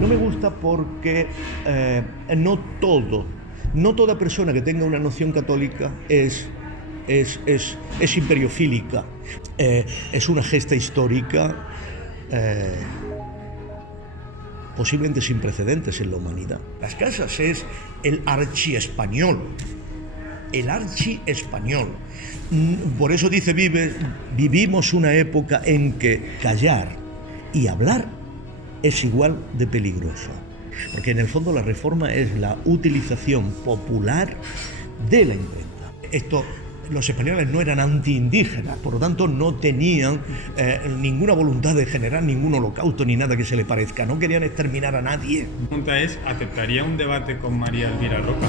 No me gusta porque no toda persona que tenga una noción católica es imperiofílica. Es una gesta histórica posiblemente sin precedentes en la humanidad. Las Casas es el archiespañol. El archiespañol. Por eso dice Vives, vivimos una época en que callar y hablar es igual de peligroso. Porque en el fondo la reforma es la utilización popular de la imprenta. Los españoles no eran antiindígenas, por lo tanto no tenían ninguna voluntad de generar ningún holocausto ni nada que se le parezca. No querían exterminar a nadie. La pregunta es, ¿aceptaría un debate con María Elvira Roca?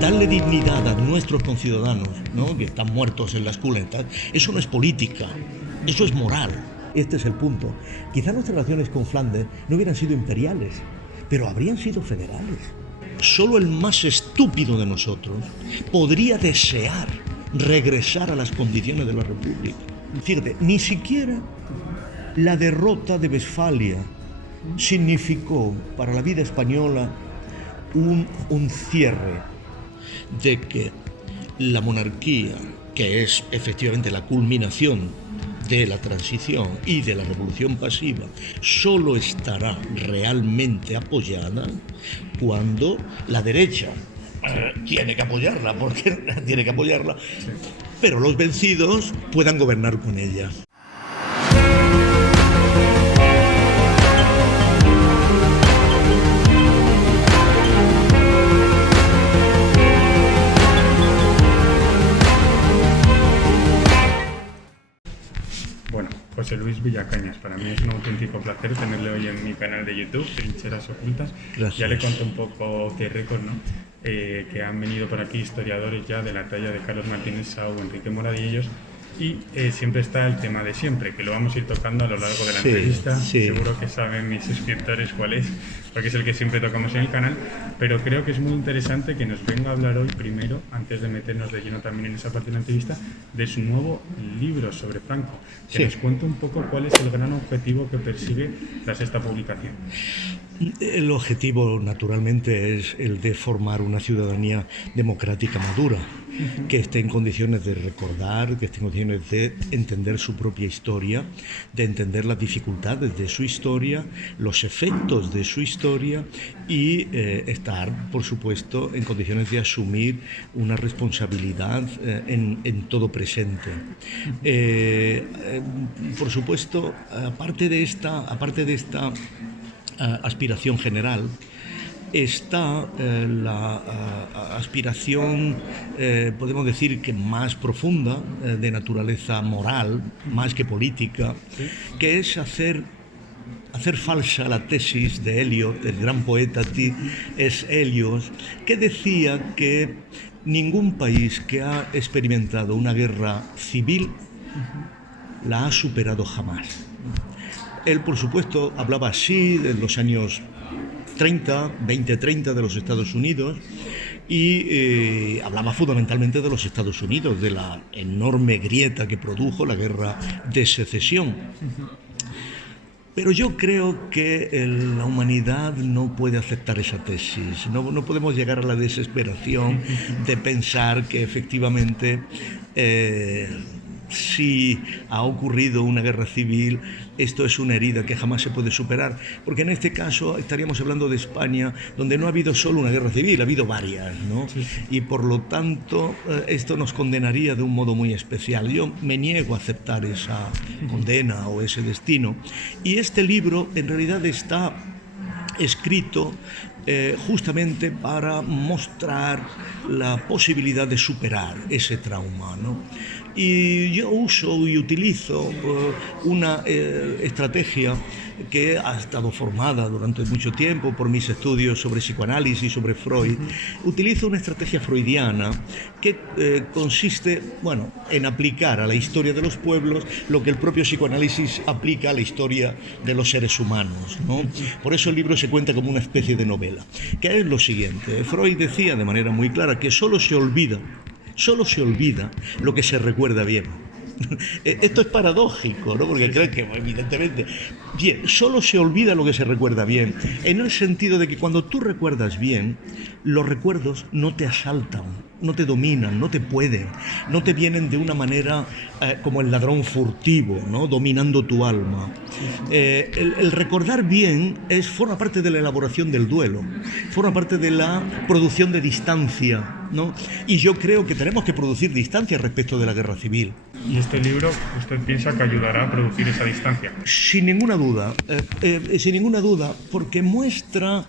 Darle dignidad a nuestros conciudadanos, ¿no?, que están muertos en las cunetas, eso no es política, eso es moral. Este es el punto. Quizás nuestras relaciones con Flandes no hubieran sido imperiales, pero habrían sido federales. Solo el más estúpido de nosotros podría desear regresar a las condiciones de la República. Fíjate, ni siquiera la derrota de Westfalia significó para la vida española un cierre de que la monarquía, que es efectivamente la culminación de la transición y de la revolución pasiva, solo estará realmente apoyada cuando la derecha tiene que apoyarla, porque tiene que apoyarla, pero los vencidos puedan gobernar con ella. José Luis Villacañas, para mí es un auténtico placer tenerle hoy en mi canal de YouTube, Trincheras Ocultas. Gracias. Ya le conté un poco de récord, ¿no? Que han venido por aquí historiadores ya de la talla de Carlos Martínez Sau, Enrique Moradillos, y siempre está el tema de siempre, que lo vamos a ir tocando a lo largo de la entrevista. Sí. Seguro que saben mis suscriptores cuál es, porque es el que siempre tocamos en el canal, pero creo que es muy interesante que nos venga a hablar hoy primero, antes de meternos de lleno también en esa parte de la entrevista, de su nuevo libro sobre Franco, que nos cuente un poco cuál es el gran objetivo que persigue tras esta publicación. El objetivo, naturalmente, es el de formar una ciudadanía democrática madura, que esté en condiciones de recordar, que esté en condiciones de entender su propia historia, de entender las dificultades de su historia, los efectos de su historia y estar, por supuesto, en condiciones de asumir una responsabilidad en todo presente. Por supuesto, aparte de esta aspiración general, está la aspiración, podemos decir que más profunda, de naturaleza moral, más que política, que es hacer falsa la tesis de Eliot, el gran poeta T.S. Eliot, que decía que ningún país que ha experimentado una guerra civil la ha superado jamás. Él, por supuesto, hablaba así de los años 20-30 de los Estados Unidos y hablaba fundamentalmente de los Estados Unidos, de la enorme grieta que produjo la guerra de secesión. Pero yo creo que la humanidad no puede aceptar esa tesis. No podemos llegar a la desesperación de pensar que efectivamente si ha ocurrido una guerra civil, esto es una herida que jamás se puede superar, porque en este caso estaríamos hablando de España, donde no ha habido solo una guerra civil, ha habido varias, ¿no? Sí. Y por lo tanto esto nos condenaría de un modo muy especial. Yo me niego a aceptar esa condena o ese destino, y este libro en realidad está escrito justamente para mostrar la posibilidad de superar ese trauma, ¿no? Y yo uso y utilizo una estrategia que ha estado formada durante mucho tiempo por mis estudios sobre psicoanálisis, sobre Freud. Utilizo una estrategia freudiana que consiste, en aplicar a la historia de los pueblos lo que el propio psicoanálisis aplica a la historia de los seres humanos, ¿no? Por eso el libro se cuenta como una especie de novela, que es lo siguiente. Freud decía de manera muy clara que solo se olvida lo que se recuerda bien. Esto es paradójico, ¿no? Porque creo que, evidentemente, bien, solo se olvida lo que se recuerda bien, en el sentido de que cuando tú recuerdas bien, los recuerdos no te asaltan, no te dominan, no te pueden, no te vienen de una manera como el ladrón furtivo, ¿no? Dominando tu alma. El recordar bien forma parte de la elaboración del duelo, forma parte de la producción de distancia, ¿no? Y yo creo que tenemos que producir distancia respecto de la guerra civil. ¿Y este libro usted piensa que ayudará a producir esa distancia? Sin ninguna duda, porque muestra,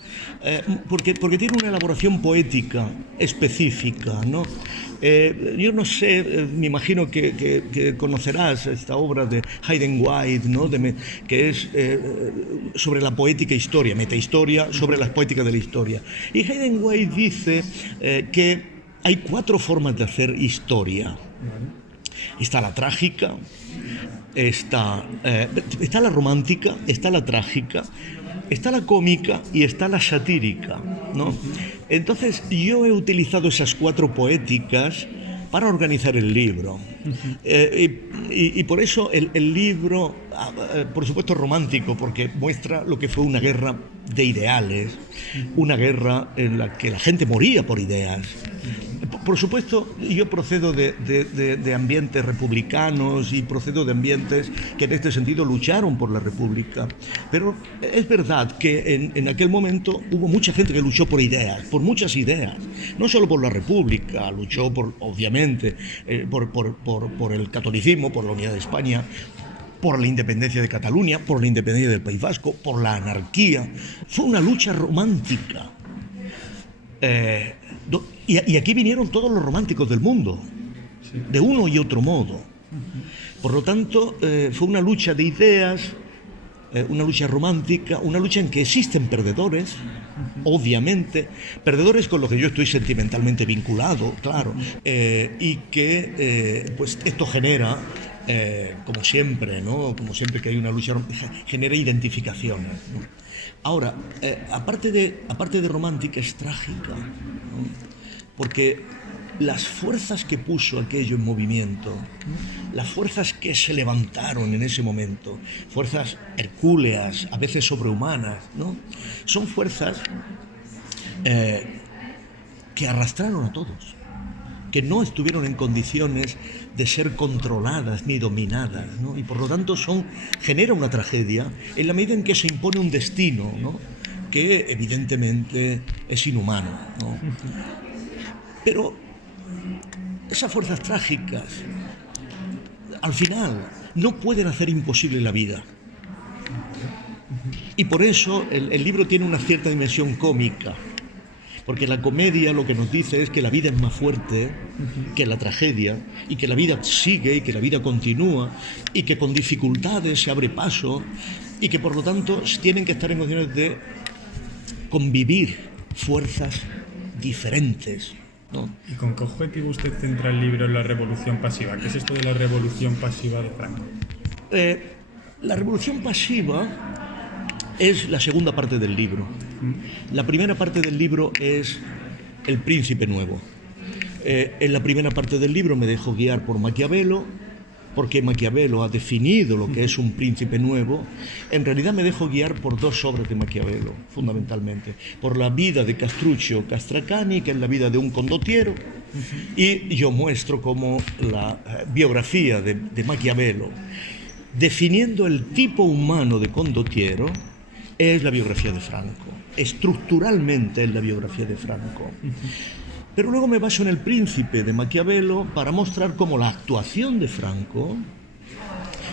porque tiene una elaboración poética específica, ¿no? Yo no sé, me imagino que conocerás esta obra de Hayden White, ¿no? Que es sobre la poética historia, metahistoria sobre las poéticas de la historia. Y Hayden White dice que hay 4 formas de hacer historia. Está la trágica, está la romántica, está la trágica, está la cómica y está la satírica, ¿no? Entonces yo he utilizado esas 4 poéticas para organizar el libro. Y por eso el libro, por supuesto, romántico, porque muestra lo que fue una guerra de ideales, una guerra en la que la gente moría por ideas. Por supuesto, yo procedo de ambientes republicanos y procedo de ambientes que en este sentido lucharon por la República. Pero es verdad que en aquel momento hubo mucha gente que luchó por ideas, por muchas ideas. No solo por la República, luchó obviamente por el catolicismo, por la unidad de España, por la independencia de Cataluña, por la independencia del País Vasco, por la anarquía. Fue una lucha romántica. Y aquí vinieron todos los románticos del mundo, de uno y otro modo. Por lo tanto, fue una lucha de ideas, una lucha romántica, una lucha en que existen perdedores, obviamente, perdedores con los que yo estoy sentimentalmente vinculado, claro, y que pues esto genera, como siempre, ¿no? Como siempre que hay una lucha, genera identificaciones, ¿no? Ahora, aparte de romántica, es trágica, ¿no? Porque las fuerzas que puso aquello en movimiento, las fuerzas que se levantaron en ese momento, fuerzas hercúleas, a veces sobrehumanas, ¿no? Son fuerzas que arrastraron a todos, que no estuvieron en condiciones de ser controladas ni dominadas, ¿no? Y por lo tanto genera una tragedia en la medida en que se impone un destino, ¿no? Que evidentemente es inhumano, ¿no? Pero esas fuerzas trágicas al final no pueden hacer imposible la vida. Y por eso el libro tiene una cierta dimensión cómica. Porque la comedia lo que nos dice es que la vida es más fuerte que la tragedia, y que la vida sigue, y que la vida continúa, y que con dificultades se abre paso, y que por lo tanto tienen que estar en condiciones de convivir fuerzas diferentes, ¿no? ¿Y con qué objetivo usted centra el libro en la revolución pasiva? ¿Qué es esto de la revolución pasiva de Franco? La revolución pasiva es la segunda parte del libro. La primera parte del libro es el príncipe nuevo. En la primera parte del libro me dejo guiar por Maquiavelo, porque Maquiavelo ha definido lo que es un príncipe nuevo. En realidad me dejo guiar por 2 obras de Maquiavelo, fundamentalmente. Por la vida de Castruccio Castracani, que es la vida de un condottiero, y yo muestro cómo la biografía de Maquiavelo, definiendo el tipo humano de condottiero, es la biografía de Franco. Estructuralmente es la biografía de Franco. Pero luego me baso en El Príncipe de Maquiavelo para mostrar cómo la actuación de Franco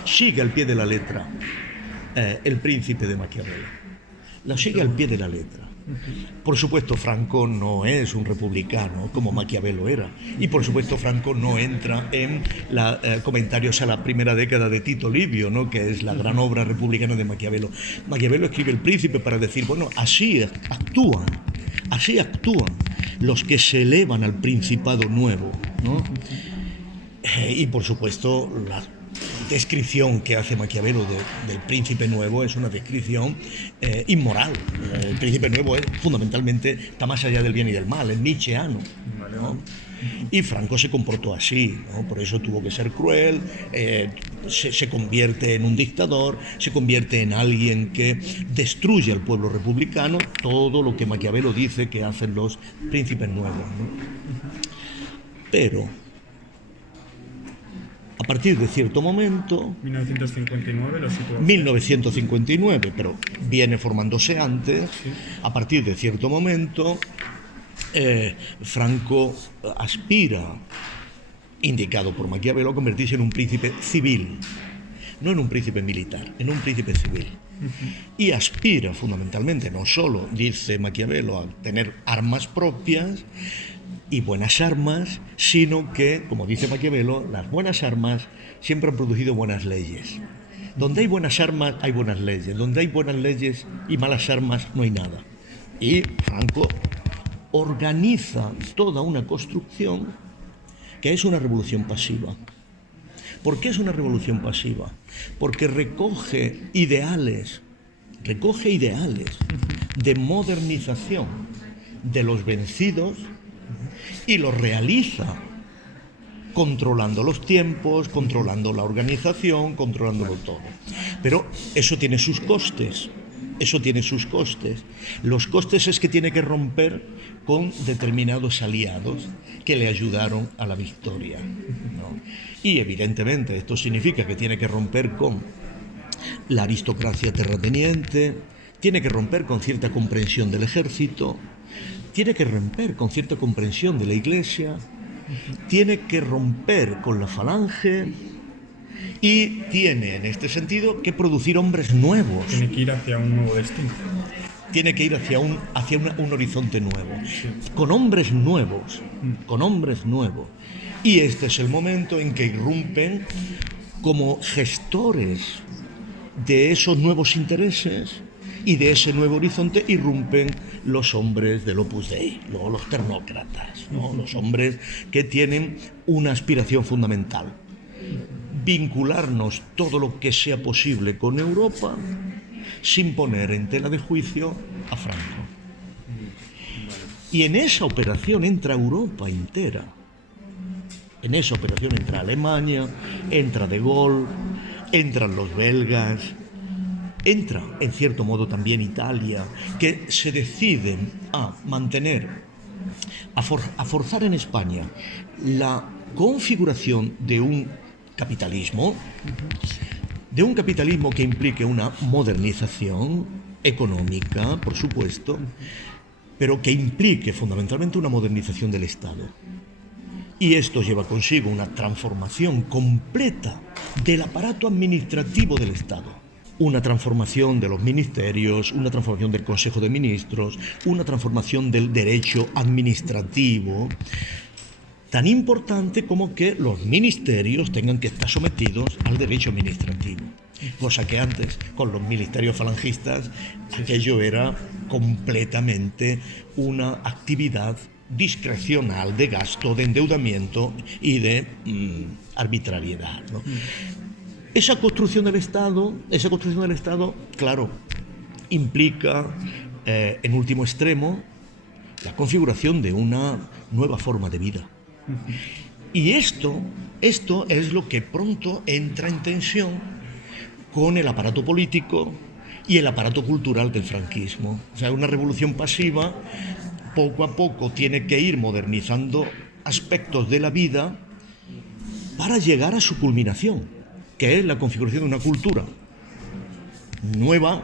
sigue al pie de la letra El Príncipe de Maquiavelo. La sigue al pie de la letra. Por supuesto, Franco no es un republicano como Maquiavelo era. Y por supuesto, Franco no entra en comentarios a la primera década de Tito Livio, ¿no? Que es la gran obra republicana de Maquiavelo. Maquiavelo escribe El Príncipe para decir, bueno, así actúan los que se elevan al principado nuevo, ¿no? Y por supuesto, descripción que hace Maquiavelo del príncipe nuevo es una descripción inmoral. El príncipe nuevo fundamentalmente está más allá del bien y del mal, es nietzscheano, ¿no? Y Franco se comportó así, ¿no? Por eso tuvo que ser cruel, se convierte en un dictador, se convierte en alguien que destruye al pueblo republicano, todo lo que Maquiavelo dice que hacen los príncipes nuevos, ¿no? Pero a partir de cierto momento, 1959 lo sitúa. 1959, pero viene formándose antes, sí. A partir de cierto momento, Franco aspira, indicado por Maquiavelo, a convertirse en un príncipe civil, no en un príncipe militar, en un príncipe civil. Y aspira fundamentalmente, no solo, dice Maquiavelo, a tener armas propias y buenas armas, sino que, como dice Maquiavelo, las buenas armas siempre han producido buenas leyes. Donde hay buenas armas, hay buenas leyes. Donde hay buenas leyes y malas armas, no hay nada. Y Franco organiza toda una construcción que es una revolución pasiva. ¿Por qué es una revolución pasiva? Porque recoge ideales de modernización de los vencidos y los realiza controlando los tiempos, controlando la organización, controlándolo todo. Pero eso tiene sus costes. Los costes es que tiene que romper con determinados aliados que le ayudaron a la victoria, ¿no? Y evidentemente esto significa que tiene que romper con la aristocracia terrateniente, tiene que romper con cierta comprensión del ejército, tiene que romper con cierta comprensión de la Iglesia, tiene que romper con la falange y tiene, en este sentido, que producir hombres nuevos. Tiene que ir hacia un nuevo destino. Tiene que ir hacia un horizonte nuevo, sí. Con hombres nuevos. Y este es el momento en que irrumpen como gestores de esos nuevos intereses y de ese nuevo horizonte, irrumpen los hombres del Opus Dei, los tecnócratas, ¿no? Los hombres que tienen una aspiración fundamental: vincularnos todo lo que sea posible con Europa sin poner en tela de juicio a Franco. Y en esa operación entra Europa entera. En esa operación entra Alemania, entra De Gaulle, entran los belgas, entra en cierto modo también Italia, que se deciden a mantener, a forzar en España la configuración de un capitalismo que implique una modernización económica, por supuesto, pero que implique fundamentalmente una modernización del Estado. Y esto lleva consigo una transformación completa del aparato administrativo del Estado. Una transformación de los ministerios, una transformación del Consejo de Ministros, una transformación del derecho administrativo, tan importante como que los ministerios tengan que estar sometidos al derecho administrativo. Cosa que antes, con los ministerios falangistas, aquello era completamente una actividad discrecional de gasto, de endeudamiento y de arbitrariedad, ¿no? Esa construcción del Estado, claro, implica, en último extremo, la configuración de una nueva forma de vida. Y esto es lo que pronto entra en tensión con el aparato político y el aparato cultural del franquismo. O sea, una revolución pasiva poco a poco tiene que ir modernizando aspectos de la vida para llegar a su culminación, que es la configuración de una cultura nueva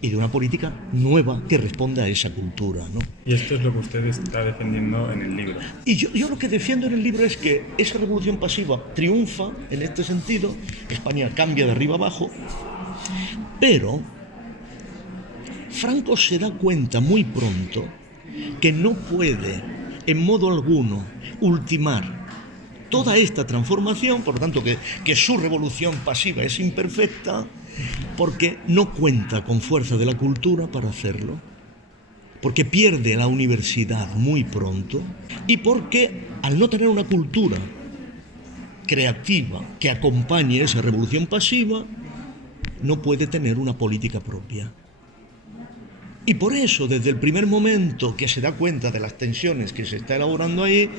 y de una política nueva que responda a esa cultura, ¿no? Y esto es lo que usted está defendiendo en el libro. Y yo lo que defiendo en el libro es que esa revolución pasiva triunfa en este sentido, España cambia de arriba abajo, pero Franco se da cuenta muy pronto que no puede en modo alguno ultimar toda esta transformación, por lo tanto que su revolución pasiva es imperfecta, porque no cuenta con fuerza de la cultura para hacerlo, porque pierde la universidad muy pronto y porque al no tener una cultura creativa que acompañe esa revolución pasiva no puede tener una política propia. Y por eso, desde el primer momento que se da cuenta de las tensiones que se está elaborando ahí,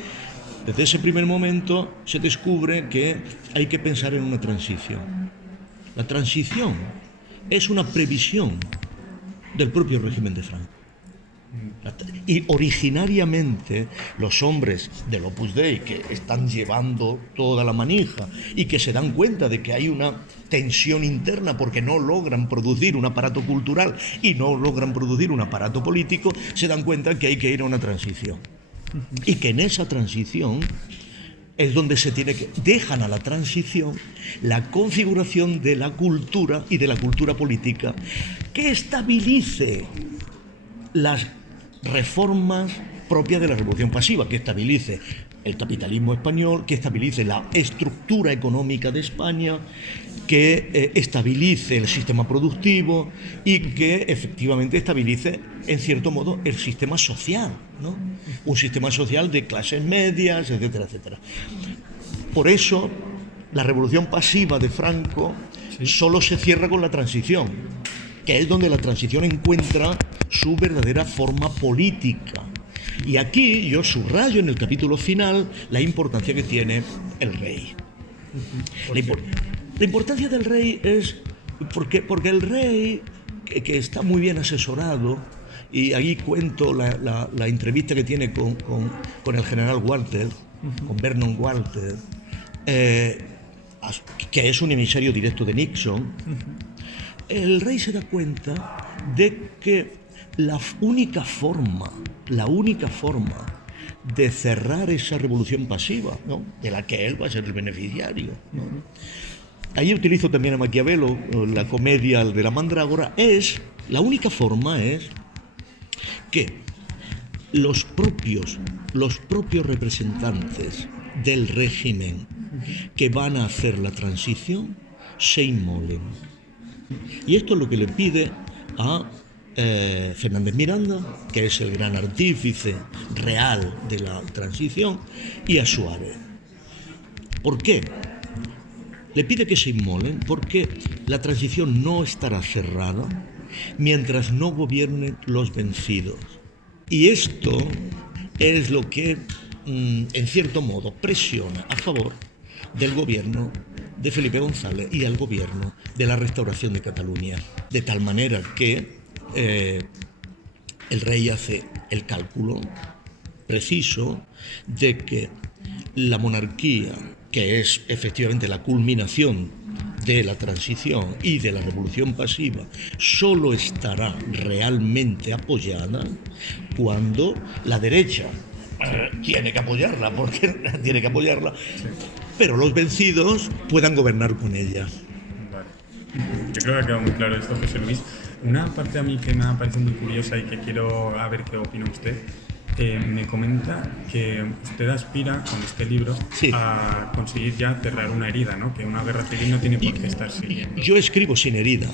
desde ese primer momento se descubre que hay que pensar en una transición. La transición es una previsión del propio régimen de Franco. Y originariamente los hombres del Opus Dei que están llevando toda la manija y que se dan cuenta de que hay una tensión interna porque no logran producir un aparato cultural y no logran producir un aparato político, se dan cuenta que hay que ir a una transición. Y que en esa transición es donde dejan a la transición la configuración de la cultura y de la cultura política que estabilice las reformas propias de la revolución pasiva, que estabilice el capitalismo español, que estabilice la estructura económica de España, que estabilice el sistema productivo y que efectivamente estabilice, en cierto modo, el sistema social, ¿no? Un sistema social de clases medias, etcétera, etcétera. Por eso, la revolución pasiva de Franco solo se cierra con la transición, que es donde la transición encuentra su verdadera forma política. Y aquí yo subrayo en el capítulo final la importancia que tiene el rey. La importancia del rey es porque el rey, que está muy bien asesorado, y ahí cuento la entrevista que tiene con el general Walter, con Vernon Walter, que es un emisario directo de Nixon. El rey se da cuenta de que la única forma de cerrar esa revolución pasiva, ¿no?, de la que él va a ser el beneficiario, ¿no? Ahí utilizo también a Maquiavelo, la comedia de la mandrágora. La única forma es que los propios representantes del régimen que van a hacer la transición se inmolen. Y esto es lo que le pide a Fernández Miranda, que es el gran artífice real de la transición, y a Suárez. ¿Por qué? Le pide que se inmolen porque la transición no estará cerrada mientras no gobiernen los vencidos. Y esto es lo que, en cierto modo, presiona a favor del gobierno de Felipe González y al gobierno de la Restauración de Cataluña. De tal manera que el rey hace el cálculo preciso de que la monarquía, que es efectivamente la culminación de la transición y de la revolución pasiva, solo estará realmente apoyada cuando la derecha tiene que apoyarla, pero los vencidos puedan gobernar con ella. Vale. Yo creo que ha quedado muy claro esto, José Luis. Una parte a mí que me ha parecido muy curiosa y que quiero a ver qué opina usted. Me comenta que usted aspira con este libro a conseguir ya cerrar una herida, ¿no? Que una guerra civil no tiene por qué estar siguiendo. Yo escribo sin herida.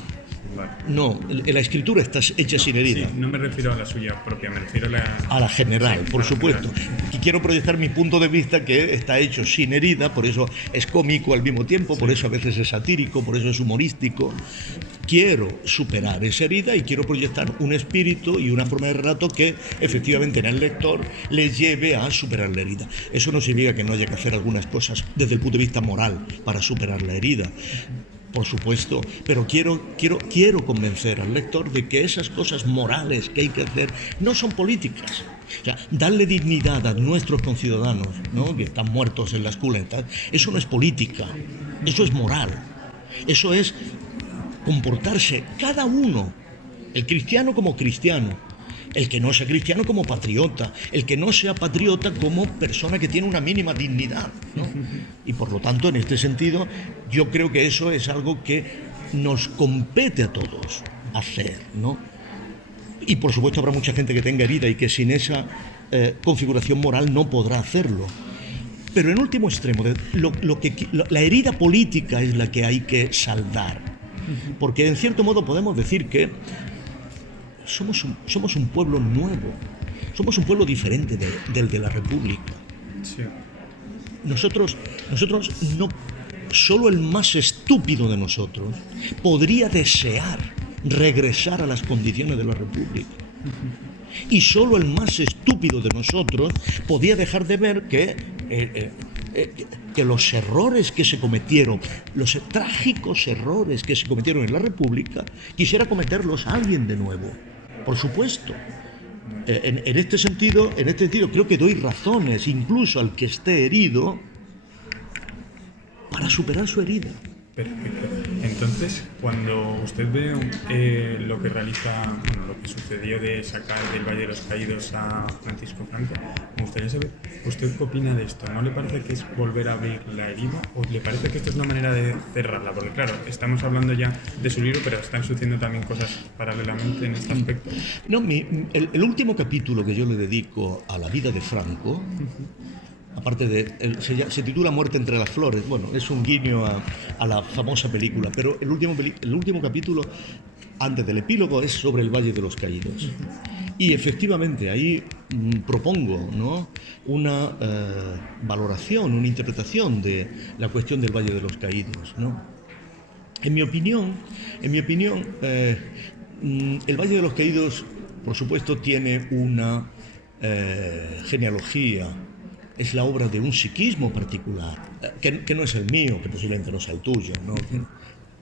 Vale. No, la escritura está hecha sin herida. Sí, no me refiero a la suya propia, me refiero a la general, por supuesto. Y quiero proyectar mi punto de vista, que está hecho sin herida, por eso es cómico al mismo tiempo, por eso a veces es satírico, por eso es humorístico. Quiero superar esa herida y quiero proyectar un espíritu y una forma de relato que efectivamente en el lector le lleve a superar la herida. Eso no significa que no haya que hacer algunas cosas desde el punto de vista moral para superar la herida, por supuesto, pero quiero convencer al lector de que esas cosas morales que hay que hacer no son políticas. O sea, darle dignidad a nuestros conciudadanos, ¿no?, que están muertos en las culetas, eso no es política, eso es moral, eso es comportarse cada uno, el cristiano como cristiano, el que no sea cristiano como patriota, el que no sea patriota como persona que tiene una mínima dignidad, ¿no? Y por lo tanto, en este sentido, yo creo que eso es algo que nos compete a todos hacer, ¿no? Y por supuesto habrá mucha gente que tenga herida y que sin esa configuración moral no podrá hacerlo. Pero en último extremo, la herida política es la que hay que saldar. Porque en cierto modo podemos decir que somos un pueblo nuevo, somos un pueblo diferente del de la República. Sí. nosotros no, solo el más estúpido de nosotros podría desear regresar a las condiciones de la República. Y solo el más estúpido de nosotros podía dejar de ver que los errores que se cometieron, los trágicos errores que se cometieron en la República, quisiera cometerlos alguien de nuevo. Por supuesto. En este sentido creo que doy razones incluso al que esté herido para superar su herida. Perfecto. Entonces, cuando usted ve lo que realiza, lo que sucedió de sacar del Valle de los Caídos a Francisco Franco, me gustaría saber, ¿usted qué opina de esto? ¿No le parece que es volver a abrir la herida? ¿O le parece que esto es una manera de cerrarla? Porque claro, estamos hablando ya de su libro, pero están sucediendo también cosas paralelamente en este aspecto. No, el último capítulo que yo le dedico a la vida de Franco, aparte de, se titula Muerte entre las flores, bueno, es un guiño a la famosa película, pero el último capítulo, antes del epílogo, es sobre el Valle de los Caídos. Y efectivamente ahí propongo, ¿no?, una valoración, una interpretación de la cuestión del Valle de los Caídos, ¿no? En mi opinión, el Valle de los Caídos, por supuesto, tiene una genealogía. Es la obra de un psiquismo particular, que no es el mío, que posiblemente no sea el tuyo, ¿no?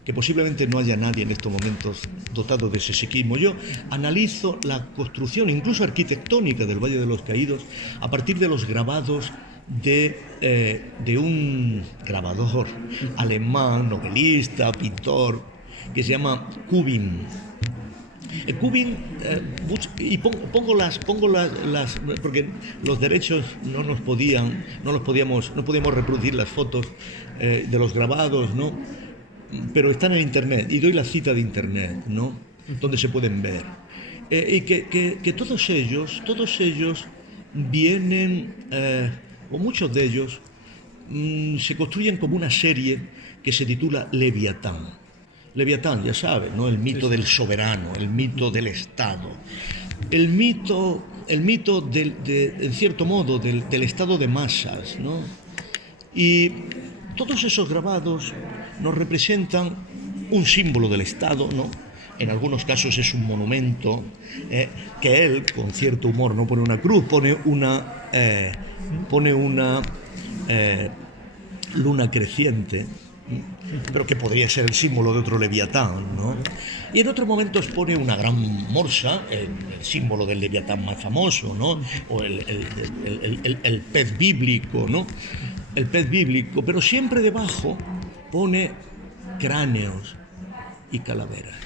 Que posiblemente no haya nadie en estos momentos dotado de ese psiquismo. Yo analizo la construcción, incluso arquitectónica, del Valle de los Caídos a partir de los grabados de un grabador alemán, novelista, pintor, que se llama Kubin. Kubin, y pongo las porque los derechos no podíamos reproducir las fotos de los grabados, ¿no? Pero están en internet, y doy la cita de internet, ¿no?, donde se pueden ver, y que todos ellos vienen, o muchos de ellos se construyen como una serie que se titula Leviatán. Leviatán, ya sabes, ¿no?, el mito del soberano, el mito del Estado, el mito en cierto modo, del estado de masas, ¿no? Y todos esos grabados nos representan un símbolo del Estado, ¿no? En algunos casos es un monumento, que él, con cierto humor, no pone una cruz, pone una luna creciente, pero que podría ser el símbolo de otro Leviatán, ¿no? Y en otros momentos pone una gran morsa, el símbolo del Leviatán más famoso, ¿no? O el pez bíblico, ¿no? El pez bíblico, pero siempre debajo pone cráneos y calaveras.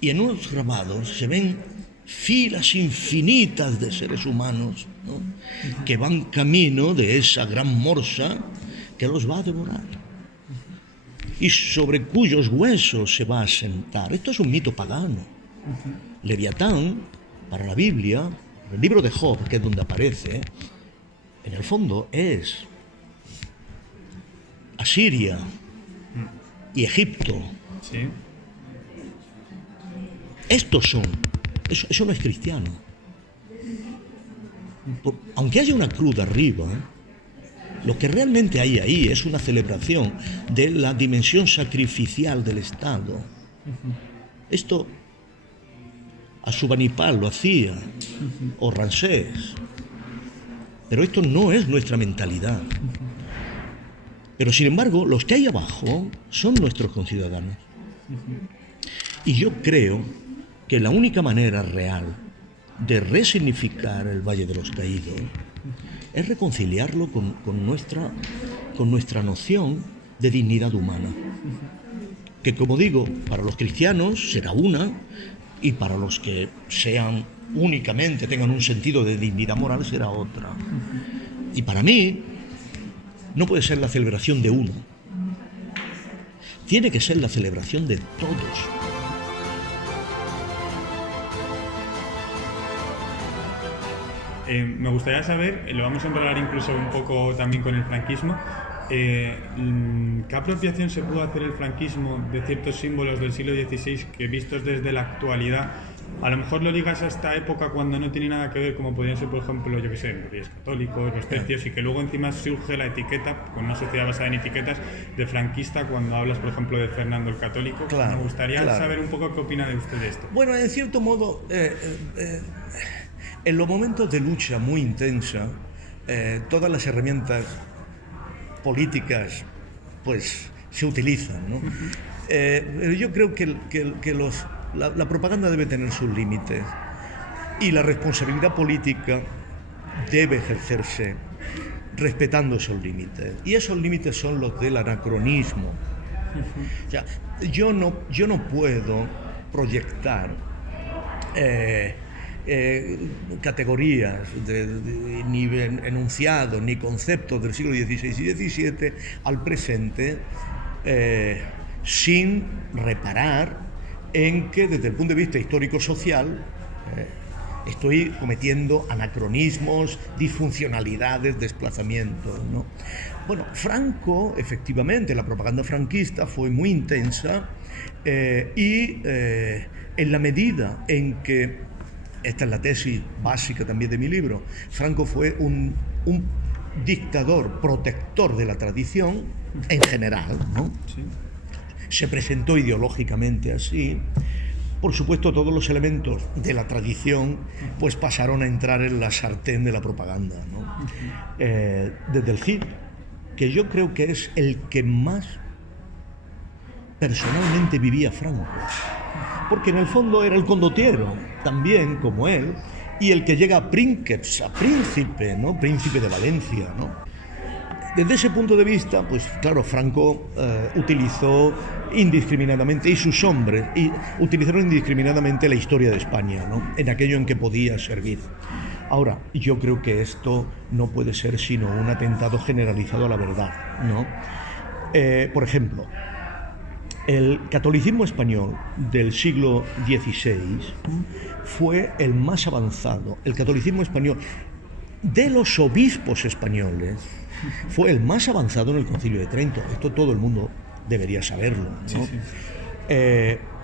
Y en unos grabados se ven filas infinitas de seres humanos, ¿no?, que van camino de esa gran morsa que los va a devorar y sobre cuyos huesos se va a sentar. Esto es un mito pagano. Leviatán, para la Biblia, el libro de Job, que es donde aparece, en el fondo es Asiria y Egipto. Sí. Estos son. Eso no es cristiano. Aunque haya una cruz arriba, lo que realmente hay ahí es una celebración de la dimensión sacrificial del Estado. Esto Asurbanipal lo hacía, o Ramsés, pero esto no es nuestra mentalidad. Pero sin embargo, los que hay abajo son nuestros conciudadanos. Y yo creo que la única manera real de resignificar el Valle de los Caídos es reconciliarlo con nuestra noción de dignidad humana, que, como digo, para los cristianos será una, y para los que sean únicamente, tengan un sentido de dignidad moral, será otra. Y para mí no puede ser la celebración de uno, tiene que ser la celebración de todos. Me gustaría saber, lo vamos a enrolar incluso un poco también con el franquismo, ¿qué apropiación se pudo hacer el franquismo de ciertos símbolos del siglo XVI que, vistos desde la actualidad, a lo mejor lo ligas a esta época cuando no tiene nada que ver, como podrían ser, por ejemplo, yo que sé, los Reyes Católicos, los tercios, y que luego encima surge la etiqueta, con una sociedad basada en etiquetas, de franquista cuando hablas, por ejemplo, de Fernando el Católico. Claro, Me gustaría claro. saber un poco qué opina de usted de esto. Bueno, en cierto modo, en los momentos de lucha muy intensa, todas las herramientas políticas pues se utilizan, ¿no? Yo creo que la propaganda debe tener sus límites y la responsabilidad política debe ejercerse respetando esos límites. Y esos límites son los del anacronismo. O sea, yo no puedo proyectar categorías ni enunciados ni conceptos del siglo XVI y XVII al presente sin reparar en que desde el punto de vista histórico-social estoy cometiendo anacronismos, disfuncionalidades, desplazamientos, ¿no? Bueno, Franco, efectivamente, la propaganda franquista fue muy intensa y en la medida en que, esta es la tesis básica también de mi libro, Franco fue un dictador protector de la tradición en general, ¿no? Sí. Se presentó ideológicamente así. Por supuesto, todos los elementos de la tradición pues pasaron a entrar en la sartén de la propaganda, ¿no? Desde el Cid, que yo creo que es el que más personalmente vivía Franco, porque en el fondo era el condottiero, también como él, y el que llega a princeps, a príncipe, ¿no? Príncipe de Valencia, ¿no? Desde ese punto de vista, pues claro, Franco utilizó indiscriminadamente, y sus hombres utilizaron indiscriminadamente la historia de España, ¿no? En aquello en que podía servir. Ahora, yo creo que esto no puede ser sino un atentado generalizado a la verdad, ¿no? Por ejemplo, el catolicismo español del siglo XVI fue el más avanzado. El catolicismo español de los obispos españoles fue el más avanzado en el Concilio de Trento. Esto todo el mundo debería saberlo, ¿no? Sí, sí.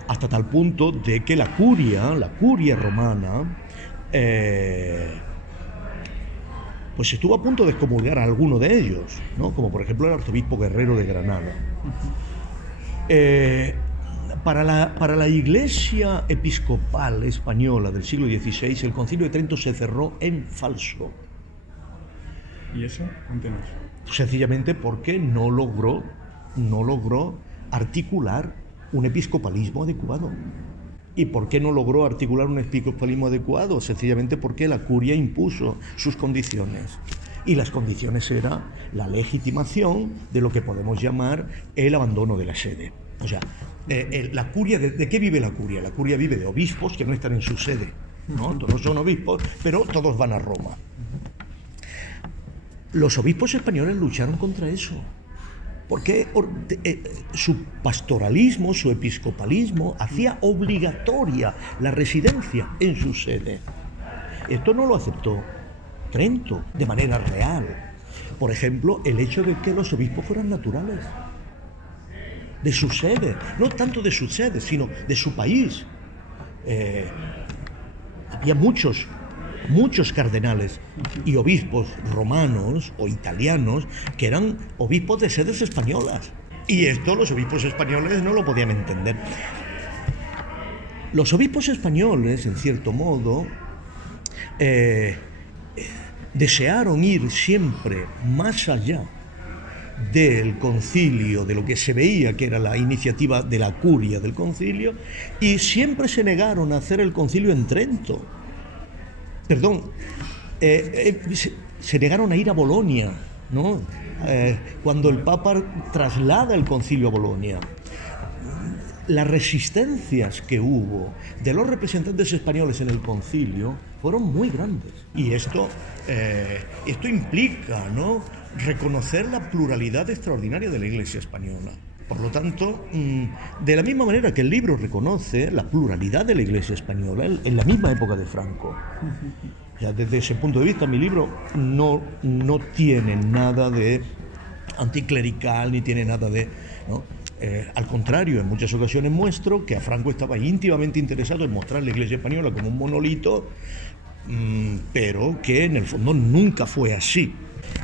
Hasta tal punto de que la curia romana, pues estuvo a punto de excomulgar a alguno de ellos, ¿no? Como por ejemplo el arzobispo Guerrero de Granada. Para la Iglesia episcopal española del siglo XVI, el Concilio de Trento se cerró en falso. ¿Y eso? Cuéntenos. Sencillamente porque no logró articular un episcopalismo adecuado. ¿Y por qué no logró articular un episcopalismo adecuado? Sencillamente porque la curia impuso sus condiciones. Y las condiciones eran la legitimación de lo que podemos llamar el abandono de la sede. O sea, la curia, ¿de qué vive la curia? La curia vive de obispos que no están en su sede, ¿no? Todos son obispos, pero todos van a Roma. Los obispos españoles lucharon contra eso, porque su pastoralismo, su episcopalismo, hacía obligatoria la residencia en su sede. Esto no lo aceptó Trento de manera real. Por ejemplo, el hecho de que los obispos fueran naturales, de su sede, no tanto de su sede, sino de su país. Había muchos cardenales y obispos romanos o italianos que eran obispos de sedes españolas. Y esto los obispos españoles no lo podían entender. Los obispos españoles, en cierto modo, desearon ir siempre más allá del concilio, de lo que se veía que era la iniciativa de la curia del concilio, y siempre se negaron a hacer el concilio en Trento. Perdón, se negaron a ir a Bolonia, ¿no? Cuando el Papa traslada el concilio a Bolonia. Las resistencias que hubo de los representantes españoles en el concilio fueron muy grandes. Y esto implica, ¿no?, reconocer la pluralidad extraordinaria de la Iglesia española. Por lo tanto, de la misma manera que el libro reconoce la pluralidad de la Iglesia española en la misma época de Franco. O sea, desde ese punto de vista, mi libro no tiene nada de anticlerical, ni tiene nada de, ¿no? Al contrario, en muchas ocasiones muestro que a Franco estaba íntimamente interesado en mostrar la Iglesia española como un monolito, pero que en el fondo nunca fue así.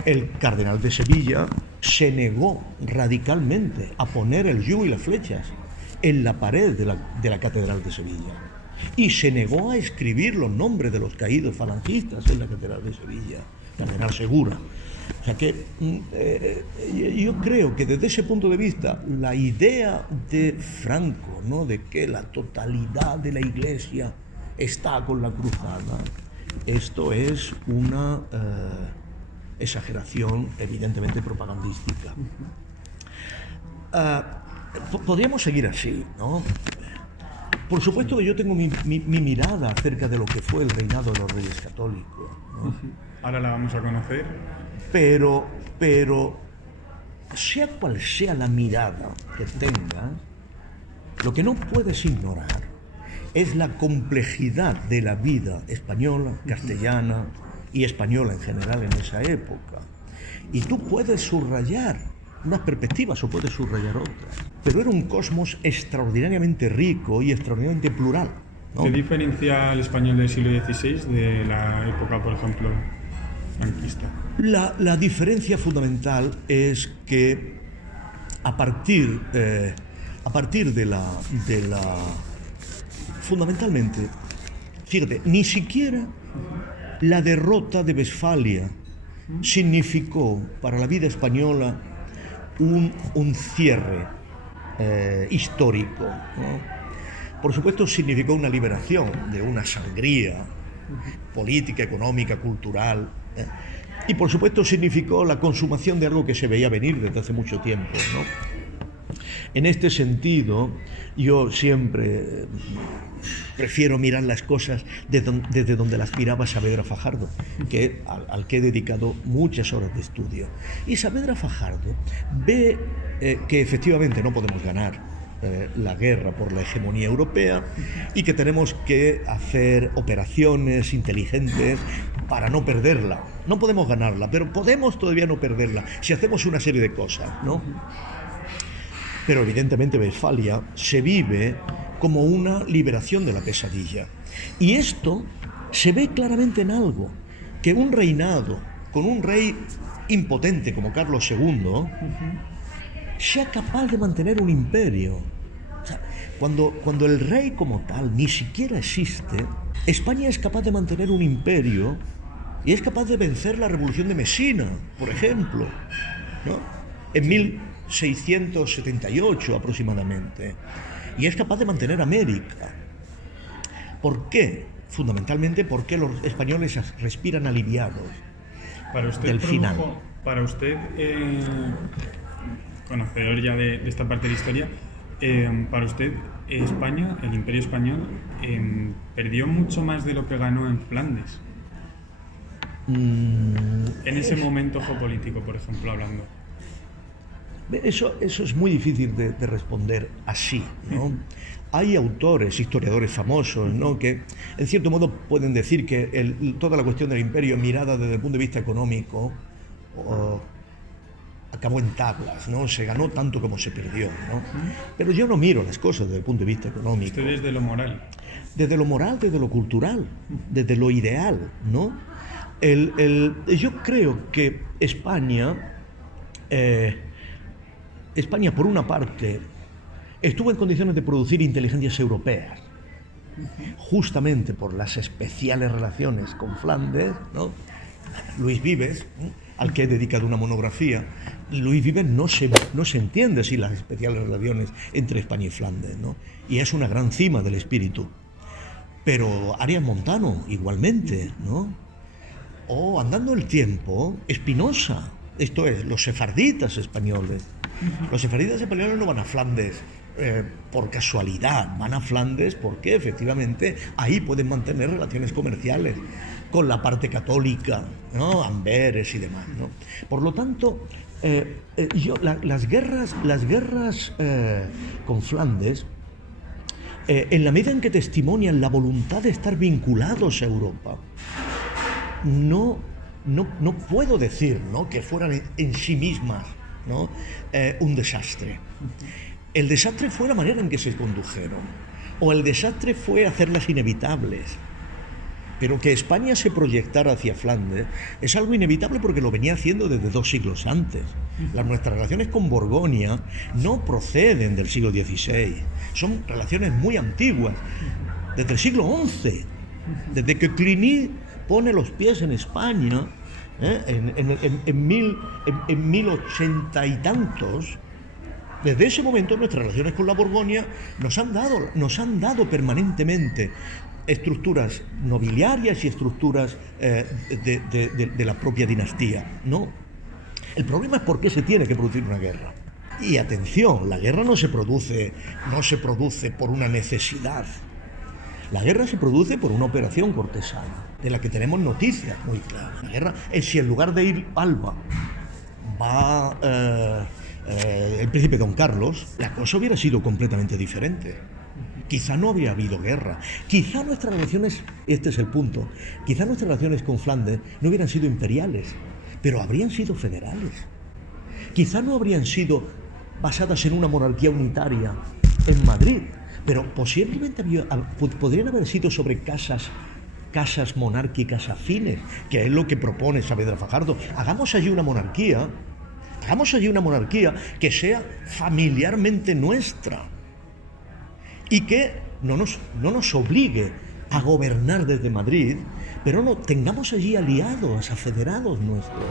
El cardenal de Sevilla se negó radicalmente a poner el yugo y las flechas en la pared de la Catedral de Sevilla, y se negó a escribir los nombres de los caídos falangistas en la Catedral de Sevilla, cardenal Segura. O sea que yo creo que desde ese punto de vista la idea de Franco, ¿no?, de que la totalidad de la Iglesia está con la cruzada, esto es una exageración evidentemente propagandística. Podríamos seguir así, ¿no? Por supuesto que yo tengo mi mirada acerca de lo que fue el reinado de los Reyes Católicos, ¿no? Ahora la vamos a conocer. Pero sea cual sea la mirada que tengas, lo que no puedes ignorar es la complejidad de la vida española, castellana y española en general en esa época. Y tú puedes subrayar unas perspectivas o puedes subrayar otras, pero era un cosmos extraordinariamente rico y extraordinariamente plural, ¿no? ¿Qué diferencia el español del siglo XVI de la época, por ejemplo, franquista? La diferencia fundamental es que a partir de la fundamentalmente, fíjate, ni siquiera la derrota de Westfalia significó para la vida española un cierre histórico, ¿no? Por supuesto significó una liberación de una sangría política, económica, cultural, y por supuesto significó la consumación de algo que se veía venir desde hace mucho tiempo, ¿no? En este sentido, yo siempre prefiero mirar las cosas desde donde las miraba Saavedra Fajardo, al que he dedicado muchas horas de estudio. Y Saavedra Fajardo ve que efectivamente no podemos ganar la guerra por la hegemonía europea y que tenemos que hacer operaciones inteligentes para no perderla. No podemos ganarla, pero podemos todavía no perderla si hacemos una serie de cosas, ¿no? Pero evidentemente Westfalia se vive como una liberación de la pesadilla. Y esto se ve claramente en algo, que un reinado con un rey impotente como Carlos II sea capaz de mantener un imperio. O sea, cuando el rey como tal ni siquiera existe, España es capaz de mantener un imperio y es capaz de vencer la Revolución de Mesina, por ejemplo, ¿no? En 1678 aproximadamente. Y es capaz de mantener América. ¿Por qué? Fundamentalmente porque los españoles respiran aliviados del final. Para usted, conocedor ya de esta parte de la historia, para usted España, el Imperio Español, perdió mucho más de lo que ganó en Flandes. En ese momento geopolítico, por ejemplo, hablando. Eso es muy difícil de responder así, ¿no? Hay autores, historiadores famosos, ¿no?, que en cierto modo pueden decir que toda la cuestión del imperio mirada desde el punto de vista económico acabó en tablas, ¿no? Se ganó tanto como se perdió, ¿no? Pero yo no miro las cosas desde el punto de vista económico. Usted desde lo moral. Desde lo moral, desde lo cultural, desde lo ideal, ¿no? Yo creo que España, por una parte, estuvo en condiciones de producir inteligencias europeas, justamente por las especiales relaciones con Flandes, ¿no? Luis Vives, al que he dedicado una monografía, Luis Vives no se entiende sin las especiales relaciones entre España y Flandes, ¿no? Y es una gran cima del espíritu. Pero Arias Montano, igualmente, ¿no? O andando el tiempo, Espinosa, esto es, los sefarditas españoles. Los sefarditas españoles no van a Flandes por casualidad, van a Flandes porque efectivamente ahí pueden mantener relaciones comerciales con la parte católica, ¿no? Amberes y demás, ¿no? Por lo tanto, las guerras con Flandes, en la medida en que testimonian la voluntad de estar vinculados a Europa, no puedo decir, ¿no?, que fueran en sí mismas, ¿no?, un desastre. El desastre fue la manera en que se condujeron, o el desastre fue hacerlas inevitables. Pero que España se proyectara hacia Flandes es algo inevitable porque lo venía haciendo desde 2 siglos antes. Nuestras relaciones con Borgoña no proceden del siglo XVI, son relaciones muy antiguas, desde el siglo XI, desde que Cluny pone los pies en España, en 1080 y tantos. Desde ese momento nuestras relaciones con la Borgoña nos han dado permanentemente estructuras nobiliarias y estructuras de la propia dinastía. No. El problema es por qué se tiene que producir una guerra. Y atención, la guerra no se produce por una necesidad. La guerra se produce por una operación cortesana, de la que tenemos noticias muy claras. La guerra es si en lugar de ir Alba va el príncipe Don Carlos, la cosa hubiera sido completamente diferente. Quizá no habría habido guerra. Quizá nuestras relaciones, este es el punto, quizá nuestras relaciones con Flandes no hubieran sido imperiales, pero habrían sido federales. Quizá no habrían sido basadas en una monarquía unitaria en Madrid, pero posiblemente podrían haber sido sobre casas monárquicas afines, que es lo que propone Saavedra Fajardo. Hagamos allí una monarquía que sea familiarmente nuestra y que no nos obligue a gobernar desde Madrid, pero no tengamos allí aliados, afederados nuestros.